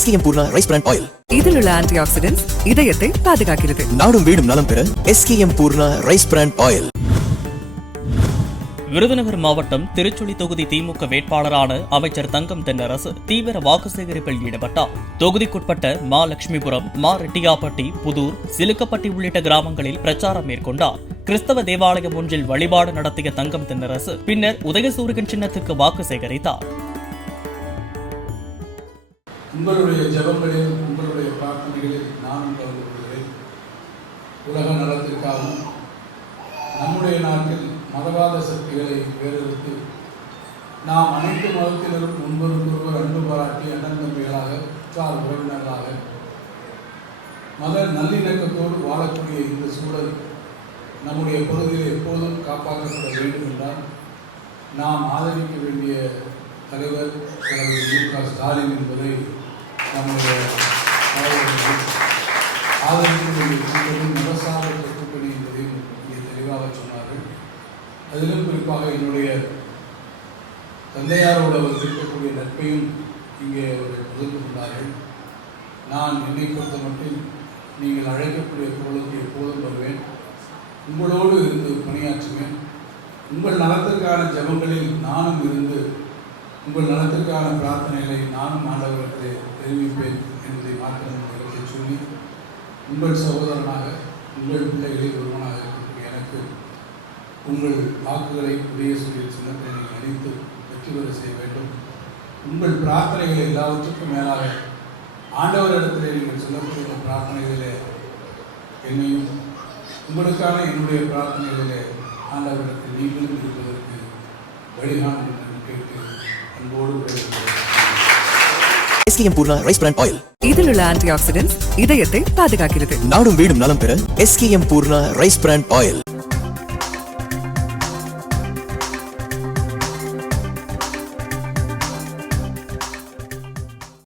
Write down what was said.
SKM Poorna rice brand oil. இதில் உள்ள antioxidants இதயத்தை பாதுகாக்கிறது. நாடும் வீடும் நலம் பெற SKM Poorna rice brand oil. Virudhunagar மாவட்டம் திருச்சுழி தொகுதி திமுக வேட்பாளரான அமைச்சர் தங்கம் தென்னரசு தீவிர வாக்கு சேகரிப்பில் ஈடுபட்டார். தொகுதிக்குட்பட்ட மா லட்சுமிபுரம், மா ரெட்டியாப்பட்டி, புதூர், சிலுக்கப்பட்டி உள்ளிட்ட கிராமங்களில் பிரச்சாரம் மேற்கொண்டார். கிறிஸ்தவ தேவாலயம் ஒன்றில் வழிபாடு நடத்திய தங்கம் தென்னரசு பின்னர் உதயசூரியன் சின்னத்துக்கு வாக்கு சேகரித்தார். உங்களுடைய ஜெபங்களில், உங்களுடைய பிரார்த்தனைகளில் நானும் கலந்து கொள்கிறேன். உலக நலத்திற்காகவும் நம்முடைய நாட்டில் மதவாத சக்திகளை வேறெடுத்து நாம் அனைத்து மதத்தினரும் ஒருவருக்கொருவர் அன்பு பாராட்டி அண்ணன் தம்பிகளாக, உற்றார் உறவினர்களாக மத நல்லிணக்கத்தோடு வாழக்கூடிய இந்த சூழல் நம்முடைய பகுதியில் எப்போதும் காப்பாற்றப்பட வேண்டும் என்றால் நாம் ஆதரிக்க வேண்டிய தலைவர் மு.க. ஸ்டாலின் என்பதை நம்முடைய ஆதரிக்க வேண்டிய கூட்டணி மதசார்பற்ற கூட்டணி என்பதையும் இங்கே தெளிவாக சொன்னார்கள். அதிலும் குறிப்பாக என்னுடைய தந்தையாரோடு அவர் இருக்கக்கூடிய நட்பையும் இங்கே அவர்கள் பகிர்ந்து கொண்டார்கள். நான் என்னை பொறுத்த மட்டும் நீங்கள் அழைக்கக்கூடிய குரலுக்கு எப்போதும் வருவேன், உங்களோடு இருந்து பணியாற்றுவேன். உங்கள் நலத்திற்கான ஜெபங்களில் நானும் இருந்து உங்கள் நலத்திற்கான பிரார்த்தனைகளை நானும் ஆண்டவருக்கு தெரிவிப்பேன் என்பதை மாற்றம் கருத்தை சொல்லி, உங்கள் சகோதரனாக, உங்கள் பிள்ளைகளில் ஒருவனாக இருக்கக்கூடிய எனக்கு உங்கள் வாக்குகளை உதயசூரியன் சின்னத்தை நீங்கள் அளித்து வெற்றி பெற செய்ய வேண்டும். உங்கள் பிரார்த்தனைகளை எல்லாவற்றுக்கும் மேலாக ஆண்டவரிடத்திலே நீங்கள் சொல்லக்கூடிய பிரார்த்தனைகளிலே என்னையும் உங்களுக்கான என்னுடைய பிரார்த்தனைகளிலே ஆண்டவரிடத்தில் நீங்களும் இருப்பதற்கு வழிகாணும் என்று கேட்டு அன்போடு SKM Poorna rice brand oil. இதில் உள்ள ஆன்டிஆக்சிடென்ட்ஸ் இதயத்தை பாதுகாக்கிறது. நாடும் வீடும் நலம் பெற SKM Poorna rice brand oil.